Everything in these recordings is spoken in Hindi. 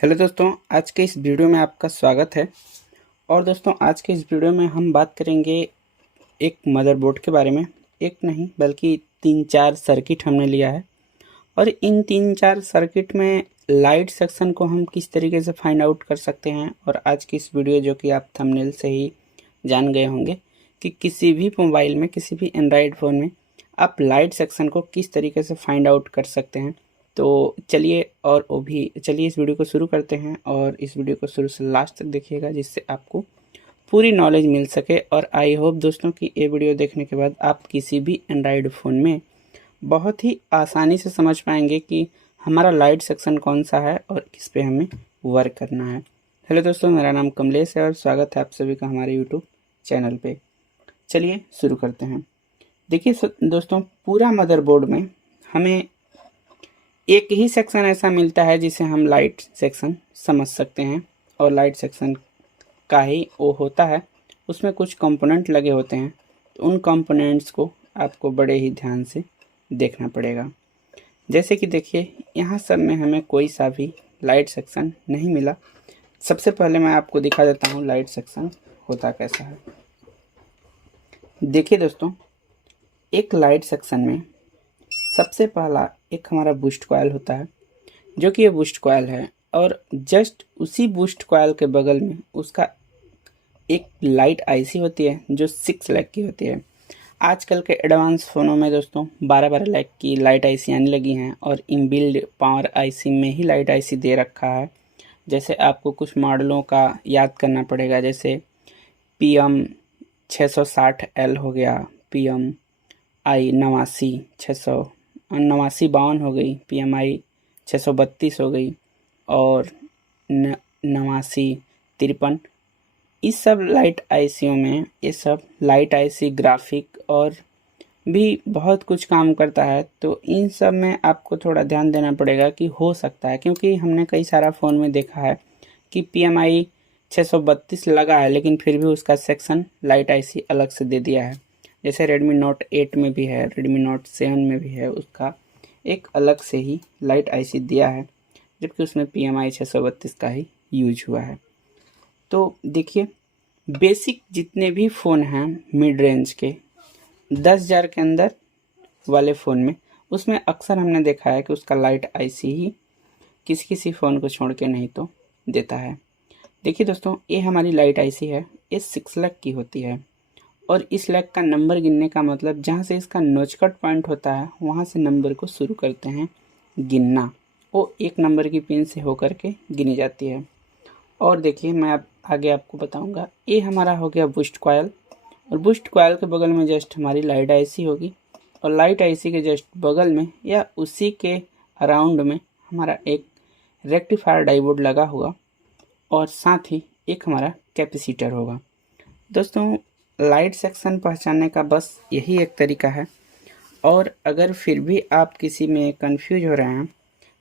हेलो दोस्तों, आज के इस वीडियो में आपका स्वागत है। और दोस्तों, आज के इस वीडियो में हम बात करेंगे एक मदरबोर्ड के बारे में। एक नहीं बल्कि 3-4 सर्किट हमने लिया है और इन 3-4 सर्किट में लाइट सेक्शन को हम किस तरीके से फाइंड आउट कर सकते हैं। और आज की इस वीडियो, जो कि आप थंबनेल से ही जान गए होंगे, कि किसी भी मोबाइल में, किसी भी एंड्रॉयड फ़ोन में आप लाइट सेक्शन को किस तरीके से फाइंड आउट कर सकते हैं। तो चलिए इस वीडियो को शुरू करते हैं और इस वीडियो को शुरू से लास्ट तक देखिएगा, जिससे आपको पूरी नॉलेज मिल सके। और आई होप दोस्तों कि ये वीडियो देखने के बाद आप किसी भी एंड्रॉयड फ़ोन में बहुत ही आसानी से समझ पाएंगे कि हमारा लाइट सेक्शन कौन सा है और किस पे हमें वर्क करना है। हेलो दोस्तों, मेरा नाम कमलेश है और स्वागत है आप सभी का हमारे यूट्यूब चैनल पे। चलिए शुरू करते हैं। देखिए दोस्तों, पूरा मदरबोर्ड में हमें एक ही सेक्शन ऐसा मिलता है जिसे हम लाइट सेक्शन समझ सकते हैं। और लाइट सेक्शन का ही वो होता है, उसमें कुछ कंपोनेंट लगे होते हैं। तो उन कंपोनेंट्स को आपको बड़े ही ध्यान से देखना पड़ेगा। जैसे कि देखिए, यहाँ सब में हमें कोई सा भी लाइट सेक्शन नहीं मिला। सबसे पहले मैं आपको दिखा देता हूँ लाइट सेक्शन होता कैसा है। देखिए दोस्तों, एक लाइट सेक्शन में सबसे पहला एक हमारा बूस्ट कॉइल होता है, जो कि ये बूस्ट कॉइल है। और जस्ट उसी बूस्ट कॉइल के बगल में उसका एक लाइट आईसी होती है, जो 6 लाख की होती है। आजकल के एडवांस फ़ोनों में दोस्तों 12-12 लाख की लाइट आईसी आने लगी हैं और इनबिल्ड पावर आईसी में ही लाइट आईसी दे रखा है। जैसे आपको कुछ मॉडलों का याद करना पड़ेगा, जैसे PM 660L हो गया, PM आई 89 हो गई, PMI 632 हो गई, और 89 53। इस सब लाइट आईसीओ में ये सब लाइट आईसी ग्राफिक और भी बहुत कुछ काम करता है। तो इन सब में आपको थोड़ा ध्यान देना पड़ेगा कि हो सकता है, क्योंकि हमने कई सारा फ़ोन में देखा है कि PMI 632 लगा है, लेकिन फिर भी उसका सेक्शन लाइट आईसी अलग से दे दिया है। जैसे Redmi Note 8 में भी है, Redmi Note 7 में भी है, उसका एक अलग से ही लाइट आईसी दिया है, जबकि उसमें PMI 632 का ही यूज हुआ है। तो देखिए, बेसिक जितने भी फ़ोन हैं मिड रेंज के 10,000 के अंदर वाले फ़ोन में, उसमें अक्सर हमने देखा है कि उसका लाइट आईसी ही किसी किसी फ़ोन को छोड़ के नहीं तो देता है। देखिए दोस्तों, ये हमारी लाइट आईसी है, ये 6 लाख की होती है। और इस लाख का नंबर गिनने का मतलब, जहाँ से इसका नोचकट पॉइंट होता है वहाँ से नंबर को शुरू करते हैं गिनना। वो 1 नंबर की पिन से होकर के गिनी जाती है। और देखिए, मैं अब आगे आपको बताऊंगा। ये हमारा हो गया बूस्ट कॉइल, और बूस्ट कॉइल के बगल में जस्ट हमारी लाइट आईसी होगी, और लाइट आईसी के जस्ट बगल में या उसी के अराउंड में हमारा एक रेक्टिफायर डायोड लगा होगा, और साथ ही एक हमारा कैपेसिटर होगा। दोस्तों, लाइट सेक्शन पहचानने का बस यही एक तरीका है। और अगर फिर भी आप किसी में कंफ्यूज हो रहे हैं,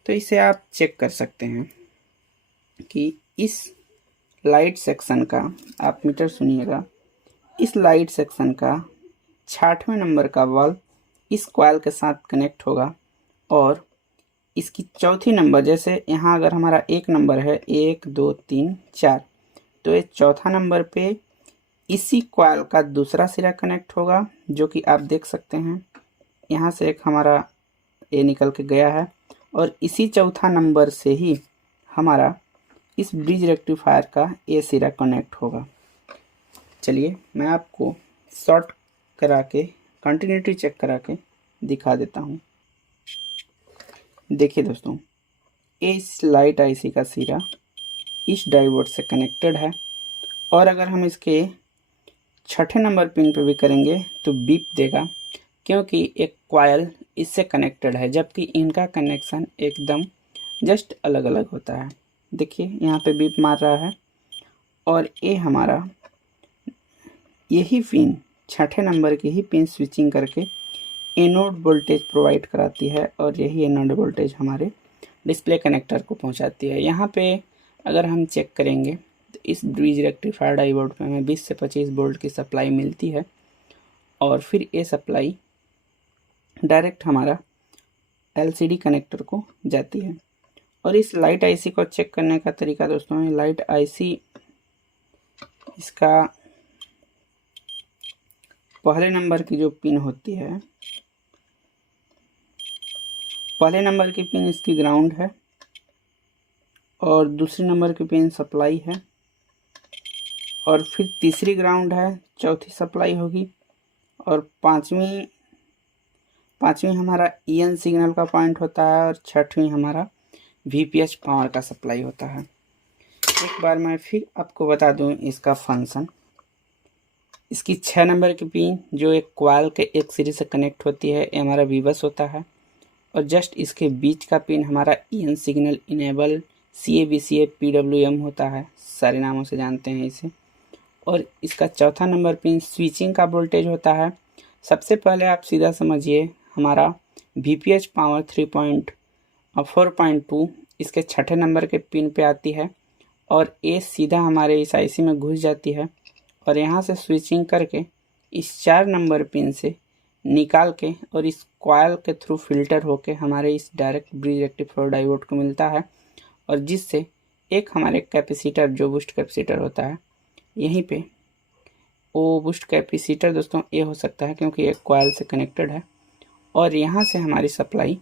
तो इसे आप चेक कर सकते हैं कि इस लाइट सेक्शन का, आप मीटर सुनिएगा, इस लाइट सेक्शन का 66वें नंबर का बल्ब इस कॉइल के साथ कनेक्ट होगा, और इसकी चौथी नंबर, जैसे यहाँ अगर हमारा 1 नंबर है, 1 2 3 4, तो ये चौथा नंबर पे इसी कॉइल का दूसरा सिरा कनेक्ट होगा, जो कि आप देख सकते हैं यहाँ से एक हमारा ये निकल के गया है। और इसी चौथा नंबर से ही हमारा इस ब्रिज रेक्टिफायर का ये सिरा कनेक्ट होगा। चलिए मैं आपको शॉर्ट करा के, कंटिन्यूटी चेक करा के दिखा देता हूँ। देखिए दोस्तों, इस लाइट आईसी का सिरा इस डायोड से कनेक्टेड है, और अगर हम इसके 6ठे नंबर पिन पे भी करेंगे तो बीप देगा, क्योंकि एक कॉइल इससे कनेक्टेड है, जबकि इनका कनेक्शन एकदम जस्ट अलग अलग होता है। देखिए यहाँ पे बीप मार रहा है, और ये हमारा यही पिन 6ठे नंबर की ही पिन स्विचिंग करके एनोड वोल्टेज प्रोवाइड कराती है, और यही एनोड वोल्टेज हमारे डिस्प्ले कनेक्टर को पहुंचाती है। यहाँ पे अगर हम चेक करेंगे तो इस ब्रिज रेक्टिफायर डायोड पे हमें 20 से 25 वोल्ट की सप्लाई मिलती है, और फिर ये सप्लाई डायरेक्ट हमारा LCD कनेक्टर को जाती है। और इस लाइट आईसी को चेक करने का तरीका दोस्तों है, लाइट आईसी इसका पहले नंबर की जो पिन होती है, पहले नंबर की पिन इसकी ग्राउंड है और दूसरी नंबर की पिन सप्लाई है और फिर तीसरी ग्राउंड है, चौथी सप्लाई होगी और पांचवी हमारा ईएन सिग्नल का पॉइंट होता है और छठवीं हमारा वीपीएच पावर का सप्लाई होता है। एक बार मैं फिर आपको बता दूं इसका फंक्शन। इसकी 6 नंबर की पिन जो एक क्वाल के एक सीरीज से कनेक्ट होती है, ये हमारा वीबस होता है और जस्ट इसके बीच का पिन हमारा EN signal enable CAVCA PWM होता है, सारे नामों से जानते हैं इसे। और इसका चौथा नंबर पिन स्विचिंग का वोल्टेज होता है। सबसे पहले आप सीधा समझिए, हमारा VPH पावर 4.2 इसके छठे नंबर के पिन पे आती है और ये सीधा हमारे इस आईसी में घुस जाती है और यहाँ से स्विचिंग करके इस 4 नंबर पिन से निकाल के और इस कॉइल के थ्रू फिल्टर होके हमारे इस डायरेक्ट ब्रिज रेक्टिफायर डायोड को मिलता है और जिससे एक हमारे कैपेसिटर जो बूस्ट कैपेसिटर होता है, यहीं पे वो बूस्ट कैपेसिटर दोस्तों ये हो सकता है क्योंकि ये कॉइल से कनेक्टेड है और यहाँ से हमारी सप्लाई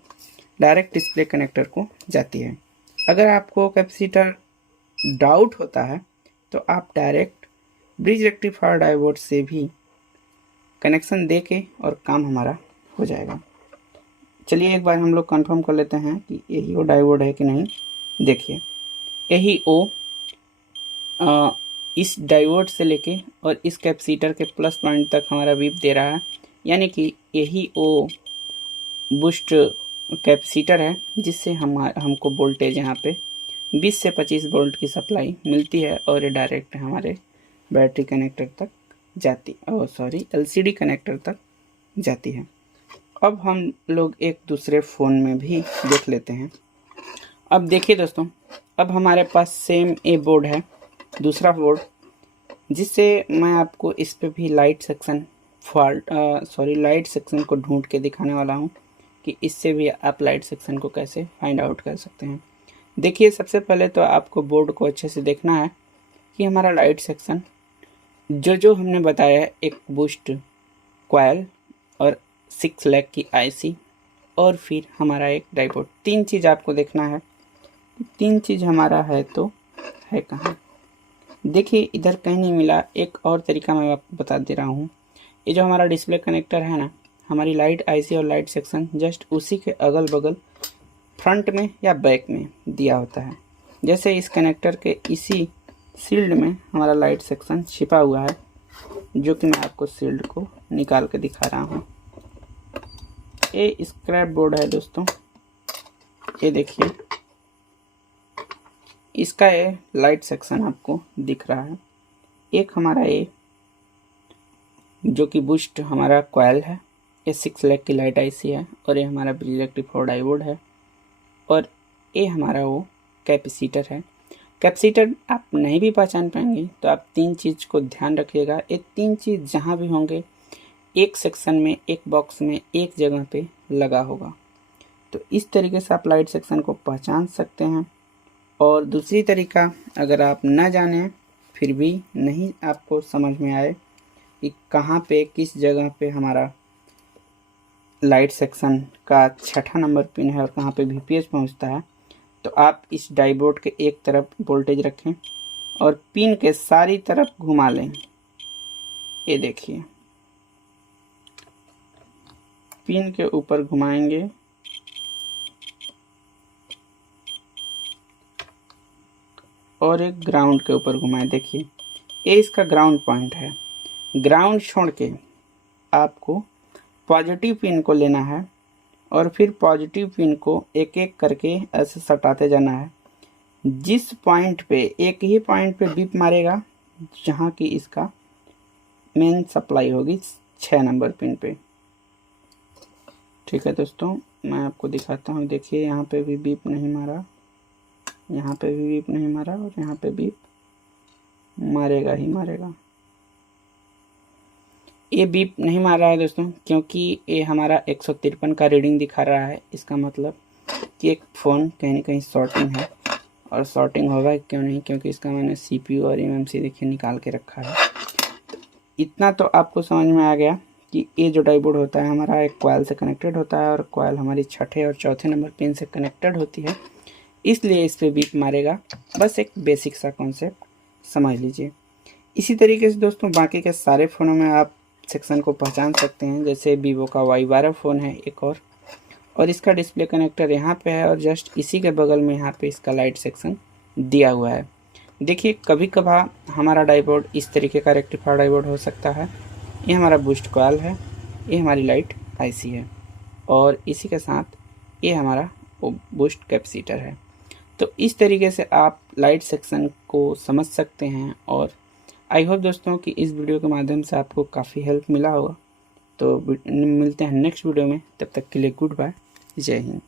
डायरेक्ट डिस्प्ले कनेक्टर को जाती है। अगर आपको कैपेसिटर डाउट होता है तो आप डायरेक्ट ब्रिज रेक्टिफायर डायोड से भी कनेक्शन दे के और काम हमारा हो जाएगा। चलिए एक बार हम लोग कंफर्म कर लेते हैं कि यही वो डायोड है कि नहीं। देखिए, यही वो इस डायोड से लेके और इस कैपेसिटर के प्लस पॉइंट तक हमारा वीप दे रहा है, यानी कि यही वो बूस्ट कैपेसिटर है जिससे हमको वोल्टेज यहाँ पे 20 से 25 वोल्ट की सप्लाई मिलती है और ये डायरेक्ट हमारे बैटरी कनेक्टर तक जाती LCD कनेक्टर तक जाती है। अब हम लोग एक दूसरे फ़ोन में भी देख लेते हैं। अब देखिए दोस्तों, अब हमारे पास सेम ए बोर्ड है, दूसरा बोर्ड, जिससे मैं आपको इस पे भी लाइट सेक्शन को ढूंढ के दिखाने वाला हूँ कि इससे भी आप लाइट सेक्शन को कैसे फाइंड आउट कर सकते हैं। देखिए, सबसे पहले तो आपको बोर्ड को अच्छे से देखना है कि हमारा लाइट सेक्शन जो हमने बताया है, एक बूस्ट कॉइल और 6 लाख की आईसी और फिर हमारा एक डायोड, 3 चीज़ आपको देखना है। 3 चीज़ हमारा है तो है कहाँ? देखिए, इधर कहीं नहीं मिला। एक और तरीका मैं आपको बता दे रहा हूँ। ये जो हमारा डिस्प्ले कनेक्टर है ना, हमारी लाइट आईसी और लाइट सेक्शन जस्ट उसी के अगल बगल फ्रंट में या बैक में दिया होता है। जैसे इस कनेक्टर के इसी शील्ड में हमारा लाइट सेक्शन छिपा हुआ है, जो कि मैं आपको शील्ड को निकाल के दिखा रहा हूँ। ये स्क्रैप बोर्ड है दोस्तों, ये देखिए, इसका ये लाइट सेक्शन आपको दिख रहा है। एक हमारा ये जो कि बूस्ट हमारा कॉइल है, ये 6 लाख की लाइट आईसी है और ये हमारा ब्रिज रेक्टिफायर डायोड है और ये हमारा वो कैपेसिटर है। कैपेसिटर आप नहीं भी पहचान पाएंगे तो आप 3 चीज़ को ध्यान रखिएगा। ये 3 चीज़ जहाँ भी होंगे, एक सेक्शन में, एक बॉक्स में, एक जगह पे लगा होगा। तो इस तरीके से आप लाइट सेक्शन को पहचान सकते हैं। और दूसरी तरीका, अगर आप ना जानें फिर भी नहीं आपको समझ में आए कि कहाँ पे किस जगह पे हमारा लाइट सेक्शन का 6ठा नंबर पिन है और कहाँ पे VPH पहुँचता है, तो आप इस डायोड के एक तरफ वोल्टेज रखें और पिन के सारी तरफ घुमा लें। ये देखिए, पिन के ऊपर घुमाएंगे और एक ग्राउंड के ऊपर घुमाएं। देखिए, ये इसका ग्राउंड पॉइंट है। ग्राउंड छोड़ के आपको पॉजिटिव पिन को लेना है और फिर पॉजिटिव पिन को एक एक करके ऐसे सटाते जाना है। जिस पॉइंट पे, एक ही पॉइंट पे बीप मारेगा जहाँ की इसका मेन सप्लाई होगी 6 नंबर पिन पे। ठीक है दोस्तों, मैं आपको दिखाता हूँ। देखिए, यहाँ पे भी बीप नहीं मारा, यहाँ पे भी बीप नहीं मारा और यहाँ पे बीप मारेगा ही मारेगा। ये बीप नहीं मार रहा है दोस्तों, क्योंकि ये हमारा 153 का रीडिंग दिखा रहा है। इसका मतलब कि एक फ़ोन कहीं ना कहीं शॉर्टिंग है, और शॉर्टिंग होगा क्यों नहीं, क्योंकि इसका मैंने CPU और MMC देखिए निकाल के रखा है। इतना तो आपको समझ में आ गया कि ये जो डाईपोड होता है हमारा एक कॉइल से कनेक्टेड होता है, और कॉइल हमारी छठे और चौथे नंबर पिन से कनेक्टेड होती है, इसलिए इस पर बीप मारेगा। बस एक बेसिक सा कॉन्सेप्ट समझ लीजिए। इसी तरीके से दोस्तों बाकी के सारे फ़ोनों में आप सेक्शन को पहचान सकते हैं। जैसे वीवो का Y12 फ़ोन है एक और इसका डिस्प्ले कनेक्टर यहाँ पे है, और जस्ट इसी के बगल में यहाँ पे इसका लाइट सेक्शन दिया हुआ है। देखिए कभी कभार हमारा डाईपोड इस तरीके का रेक्टिफायर डाईपोड हो सकता है। ये हमारा बूस्ट कॉइल है, ये हमारी लाइट IC है, और इसी के साथ ये हमारा बूस्ट कैपेसिटर है। तो इस तरीके से आप लाइट सेक्शन को समझ सकते हैं। और आई होप दोस्तों कि इस वीडियो के माध्यम से आपको काफ़ी हेल्प मिला होगा। तो मिलते हैं नेक्स्ट वीडियो में, तब तक के लिए गुड बाय, जय हिंद।